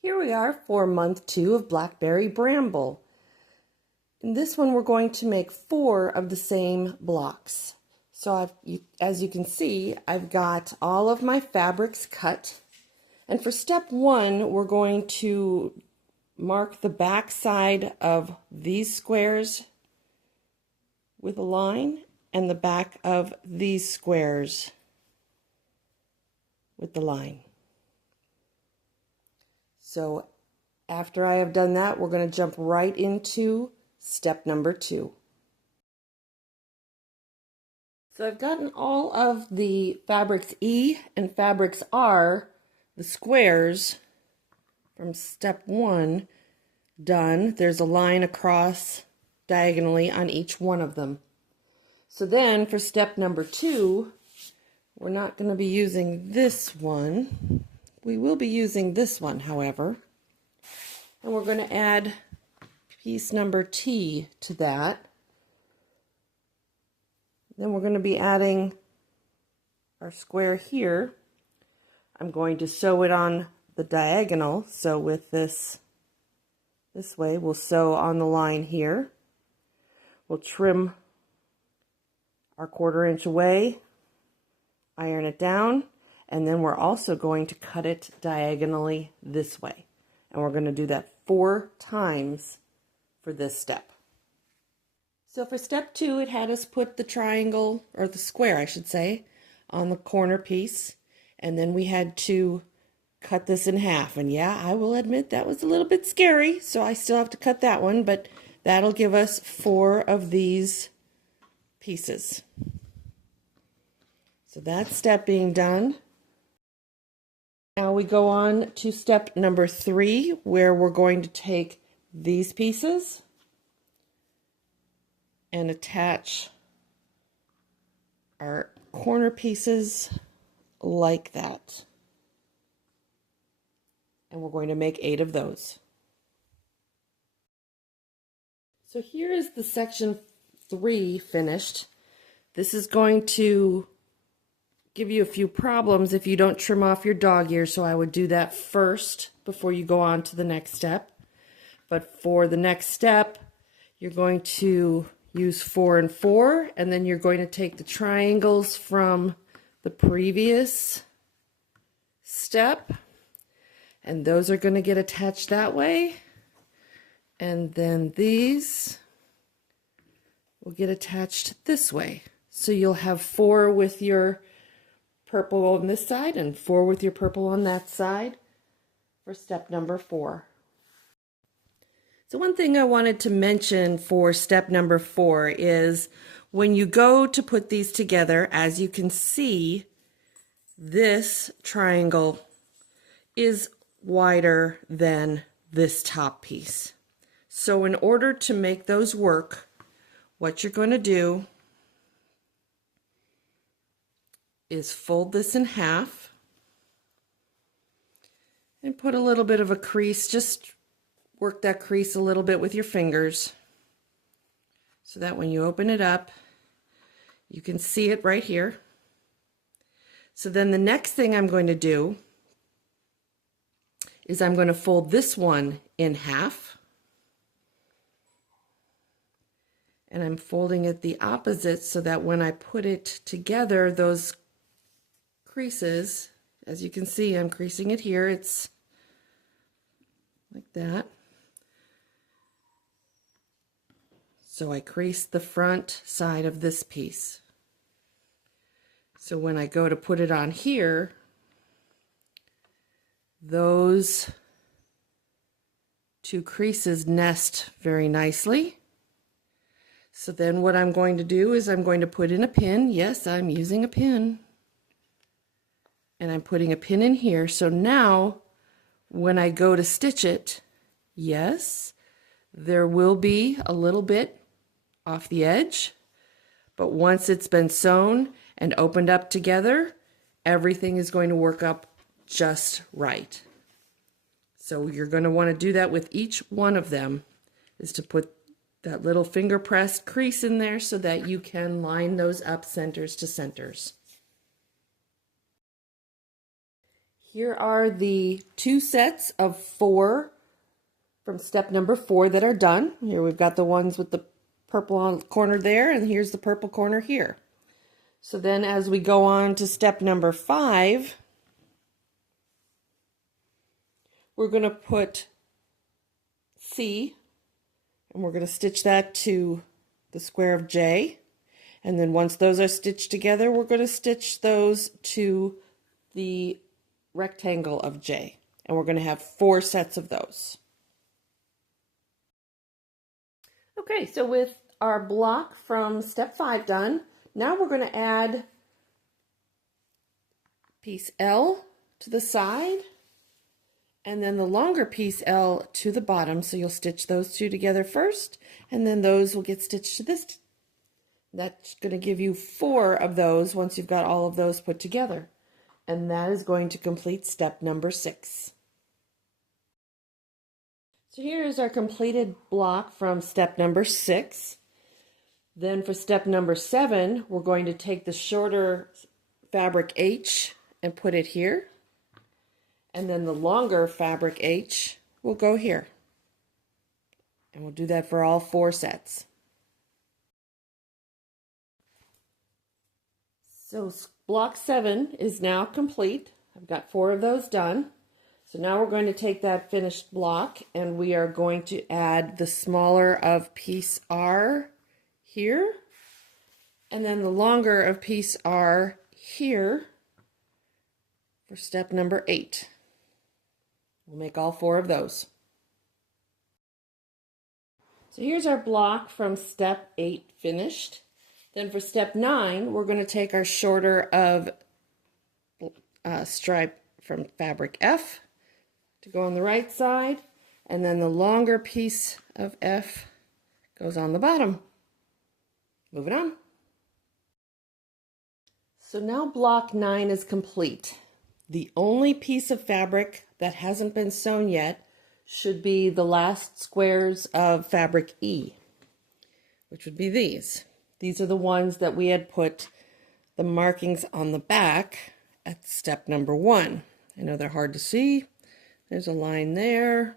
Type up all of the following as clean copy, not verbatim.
Here we are for month 2 of Blackberry Bramble. In this one we're going to make 4 of the same blocks. So as you can see, I've got all of my fabrics cut. And for step 1, we're going to mark the back side of these squares with a line and the back of these squares with the line. So after I have done that, we're going to jump right into step number 2. So I've gotten all of the fabrics E and fabrics R, the squares from step 1, done. There's a line across diagonally on each one of them. So then for step number 2, we're not going to be using this one. We will be using this one, however, and we're going to add piece number T to that. Then we're going to be adding our square here. I'm going to sew it on the diagonal, so with this way, we'll sew on the line here. We'll trim our 1/4 inch away, iron it down, and then we're also going to cut it diagonally this way. And we're going to do that 4 times for this step. So for step 2, it had us put the triangle, or the square I should say, on the corner piece. And then we had to cut this in half. And yeah, I will admit that was a little bit scary, so I still have to cut that one, but that'll give us 4 of these pieces. So that step being done. Now we go on to step number 3, where we're going to take these pieces and attach our corner pieces like that. And we're going to make 8 of those. So here is the section 3 finished. This is going to give you a few problems if you don't trim off your dog ears, so I would do that first before you go on to the next step. But for the next step, you're going to use 4 and 4, and then you're going to take the triangles from the previous step, and those are going to get attached that way, and then these will get attached this way. So you'll have 4 with your purple on this side and 4 with your purple on that side for step number 4. So one thing I wanted to mention for step number 4 is when you go to put these together, as you can see, this triangle is wider than this top piece. So in order to make those work, what you're going to do is fold this in half and put a little bit of a crease. Just work that crease a little bit with your fingers so that when you open it up, you can see it right here. So then the next thing I'm going to do is I'm going to fold this one in half, and I'm folding it the opposite so that when I put it together, those creases, as you can see, I'm creasing it here, it's like that. So I crease the front side of this piece. So when I go to put it on here, those 2 creases nest very nicely. So then what I'm going to do is I'm going to put in a pin. Yes, I'm using a pin. And I'm putting a pin in here. So now when I go to stitch it, yes, there will be a little bit off the edge, but once it's been sewn and opened up together, everything is going to work up just right. So you're going to want to do that with each one of them, is to put that little finger pressed crease in there so that you can line those up centers to centers. Here are the 2 sets of 4 from step number 4 that are done. Here we've got the ones with the purple on the corner there, and here's the purple corner here. So then as we go on to step number 5, we're going to put C, and we're going to stitch that to the square of J. And then once those are stitched together, we're going to stitch those to the rectangle of J. And we're going to have 4 sets of those. Okay, so with our block from step 5 done, now we're going to add piece L to the side and then the longer piece L to the bottom. So you'll stitch those 2 together first, and then those will get stitched to this. That's going to give you 4 of those once you've got all of those put together. And that is going to complete step number 6. So here is our completed block from step number 6. Then for step number 7, we're going to take the shorter fabric H and put it here. And then the longer fabric H will go here. And we'll do that for all 4 sets. So block 7 is now complete. I've got 4 of those done. So now we're going to take that finished block and we are going to add the smaller of piece R here and then the longer of piece R here for step number 8. We'll make all 4 of those. So here's our block from step 8 finished. Then for step 9, we're going to take our shorter of stripe from fabric F to go on the right side, and then the longer piece of F goes on the bottom. Moving on. So now block 9 is complete. The only piece of fabric that hasn't been sewn yet should be the last squares of fabric E, which would be these. These are the ones that we had put the markings on the back at step number 1. I know they're hard to see. There's a line there.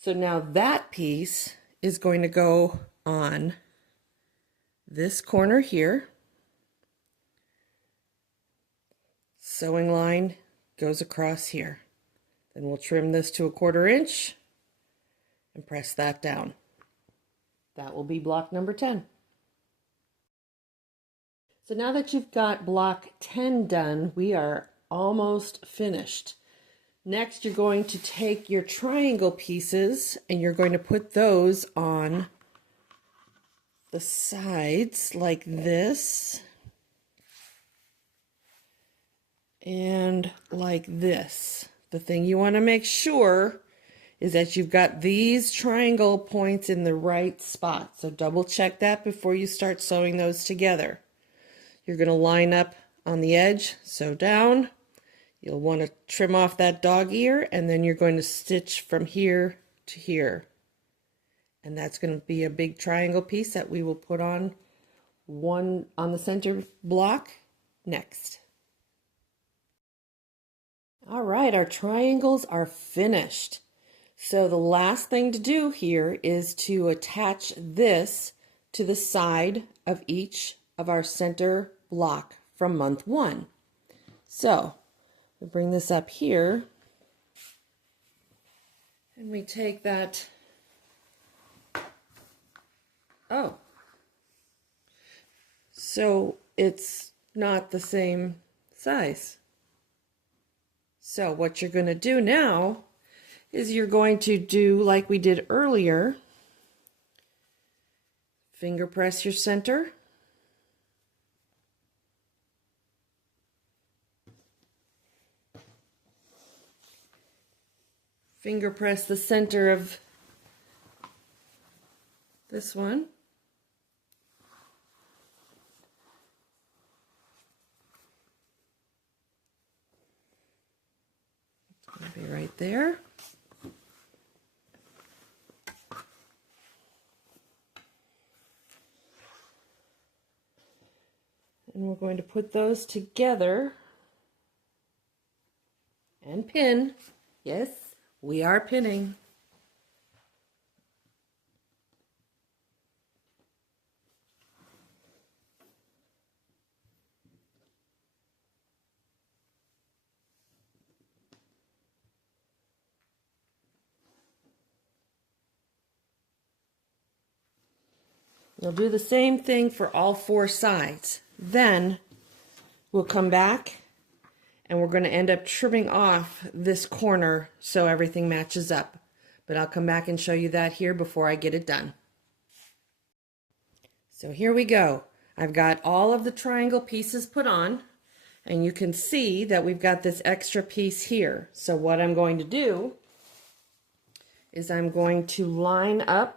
So now that piece is going to go on this corner here. Sewing line goes across here. Then we'll trim this to 1/4 inch and press that down. That will be block number 10. So now that you've got block 10 done, we are almost finished. Next, you're going to take your triangle pieces and you're going to put those on the sides like this and like this. The thing you want to make sure is that you've got these triangle points in the right spot. So double check that before you start sewing those together. You're going to line up on the edge, sew down. You'll want to trim off that dog ear, and then you're going to stitch from here to here. And that's going to be a big triangle piece that we will put on one on the center block next. All right, our triangles are finished. So the last thing to do here is to attach this to the side of each of our center block from month 1. So we bring this up here and we take that. Oh, so it's not the same size. So what you're going to do now is you're going to do like we did earlier. Finger press your center. Finger press the center of this one. It's going to be right there. And we're going to put those together And pin. Yes, we are pinning. You'll do the same thing for all 4 sides. Then we'll come back and we're going to end up trimming off this corner so everything matches up. But I'll come back and show you that here before I get it done. So here we go. I've got all of the triangle pieces put on, and you can see that we've got this extra piece here. So what I'm going to do is I'm going to line up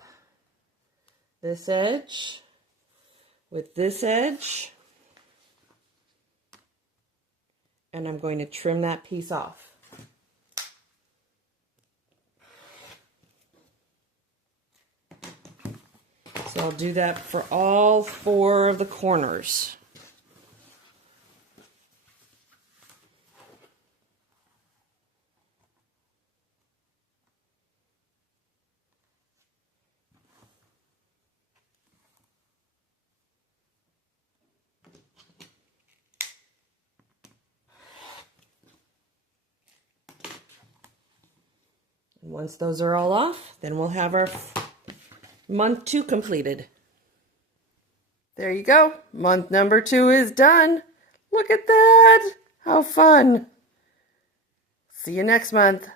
this edge with this edge, and I'm going to trim that piece off. So I'll do that for all 4 of the corners. And once those are all off, then we'll have our month 2 completed. There you go. Month number 2 is done. Look at that. How fun. See you next month.